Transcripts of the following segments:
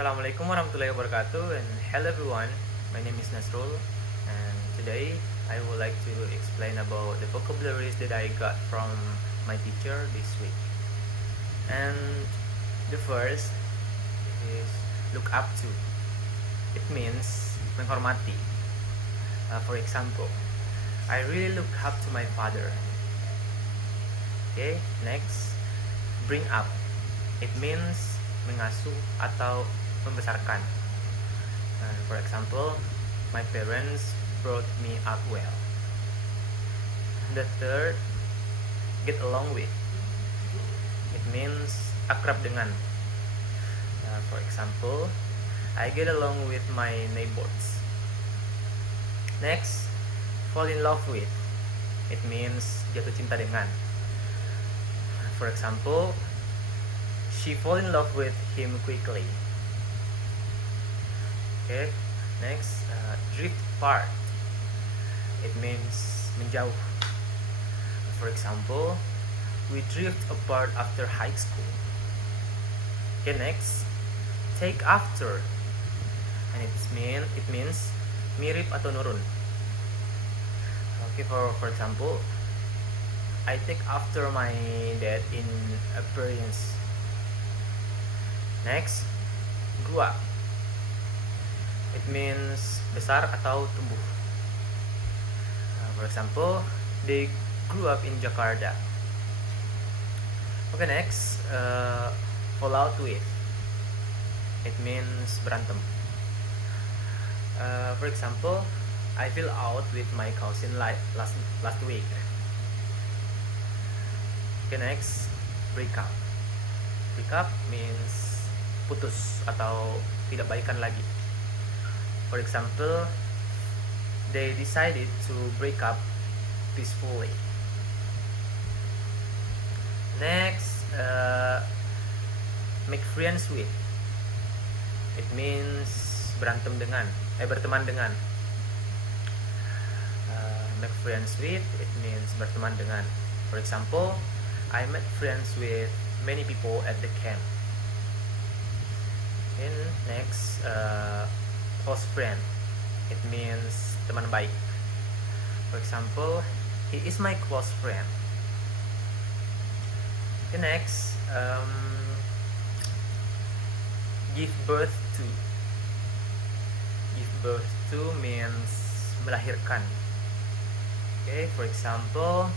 Assalamualaikum warahmatullahi wabarakatuh, and hello everyone. My name is Nasrul, and today I would like to explain about the vocabularies that I got from my teacher this week. And the first is look up to. It means menghormati. For example, I really look up to my father. Okay, next, bring up. It means mengasuh atau membesarkan. For example, my parents brought me up well. The third, get along with. It means akrab dengan. For example, I get along with my neighbors. Next, fall in love with. It means jatuh cinta dengan. For example, she fall in love with him quickly. Okay, next, drift apart. It means menjauh. For example, we drift apart after high school. Okay, next, take after, and it means mirip atau nurun. Okay, for example, I take after my dad in appearance. Next, grew up. It means besar atau tumbuh. For example, they grew up in Jakarta. Okay, next, fall out with. It means berantem. For example, I fell out with my cousin last week. Okay, next, break up. Break up means putus atau tidak baikan lagi. For example, they decided to break up peacefully. Next, make friends with. It means berteman dengan. Make friends with, it means berteman dengan. For example, I met friends with many people at the camp. And next, close friend. It means teman baik. For example, he is my close friend. Okay, next, give birth to. Give birth to means melahirkan. Okay, for example,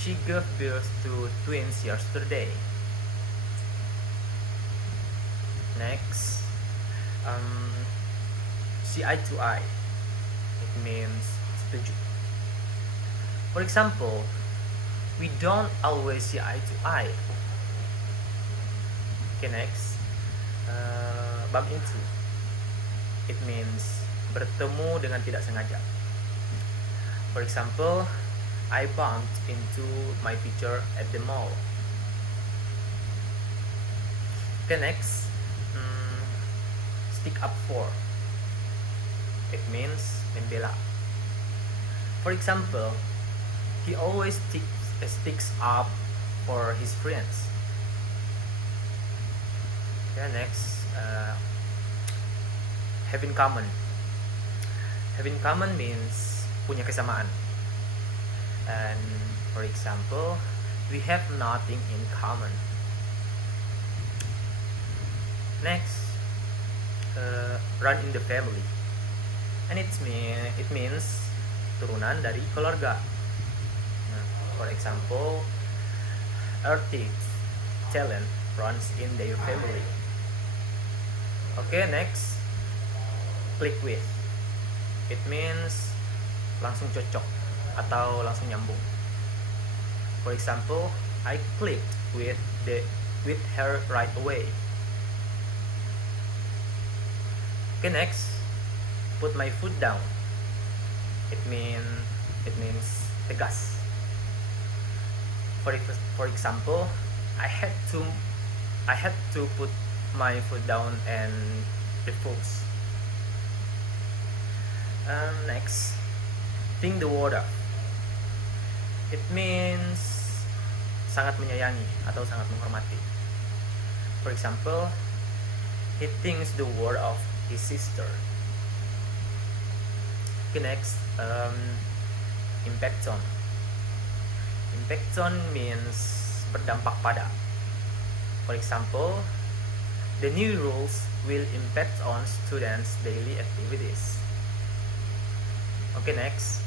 she gave birth to twins yesterday. Next, see eye to eye. It means setuju. For example, we don't always see eye to eye. Okay, next, bump into. It means bertemu dengan tidak sengaja. For example, I bumped into my teacher at the mall. Okay, next, stick up for. It means membela. For example, he always sticks up for his friends. Okay, next, have in common. Have in common means punya kesamaan. And for example, we have nothing in common. Next, run in the family, and it means turunan dari keluarga. For example, artists talent runs in their family. Okay, next, click with. It means langsung cocok atau langsung nyambung. For example, I clicked with her right away. Okay, next, put my foot down. It means tegas. For example, I had to put my foot down and refuse. Next, think the word of. It means sangat menyayangi atau sangat menghormati. For example, He thinks the world of his sister. Okay, next, impact on. Impact on means berdampak pada. For example, the new rules will impact on students' daily activities. Okay, next,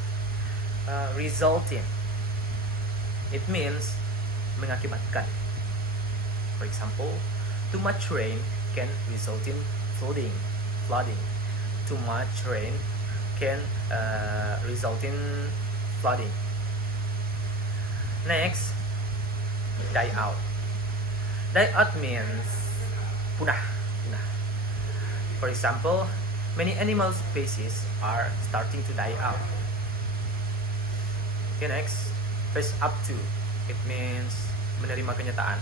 result in. It means mengakibatkan. For example, too much rain can result in flooding. Too much rain can result in flooding. Next, die out. Die out means punah. For example, many animal species are starting to die out. Okay, next, face up to. It means menerima kenyataan.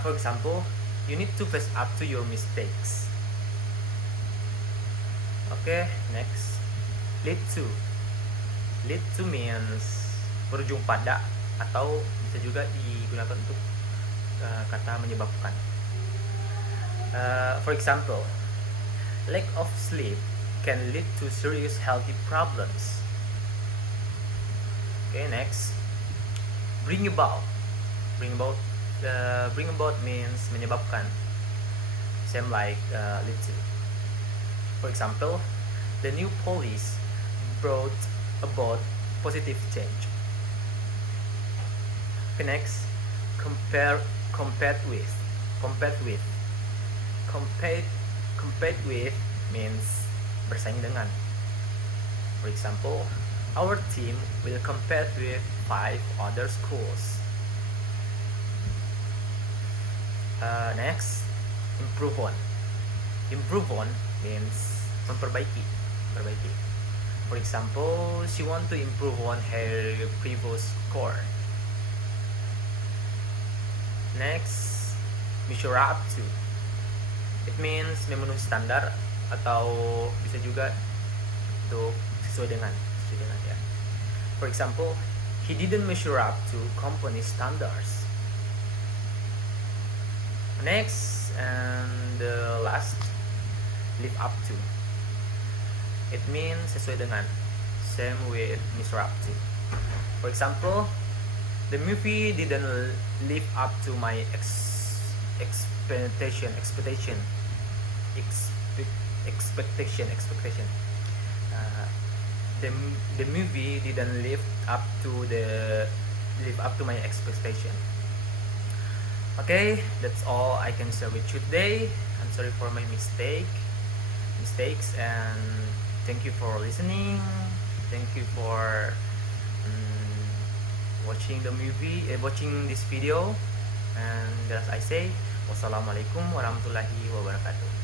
For example, you need to face up to your mistakes. Okay, next, lead to. Lead to means berujung pada, atau bisa juga digunakan untuk kata menyebabkan. For example, lack of sleep can lead to serious health problems. Okay, next, bring about. Bring about means menyebabkan, same like lead to. For example, the new policy brought about positive change. Okay, next, compared with. Compared with means bersaing dengan. For example, our team will compete with 5 other schools. Next, improve on. Improve on means memperbaiki. For example, she want to improve on her previous score. Next, measure up to. It means memenuhi standar, atau bisa juga untuk sesuai dengan ya. For example, he didn't measure up to company standards. Next, and the last, live up to. It means sesuai dengan, same with measure up to. For example, the movie didn't live up to my expectation. The movie didn't live up to my expectation. Okay, that's all I can share with you today. I'm sorry for my mistakes, and thank you for listening. Thank you for watching this video. And as I say, wassalamualaikum warahmatullahi wabarakatuh.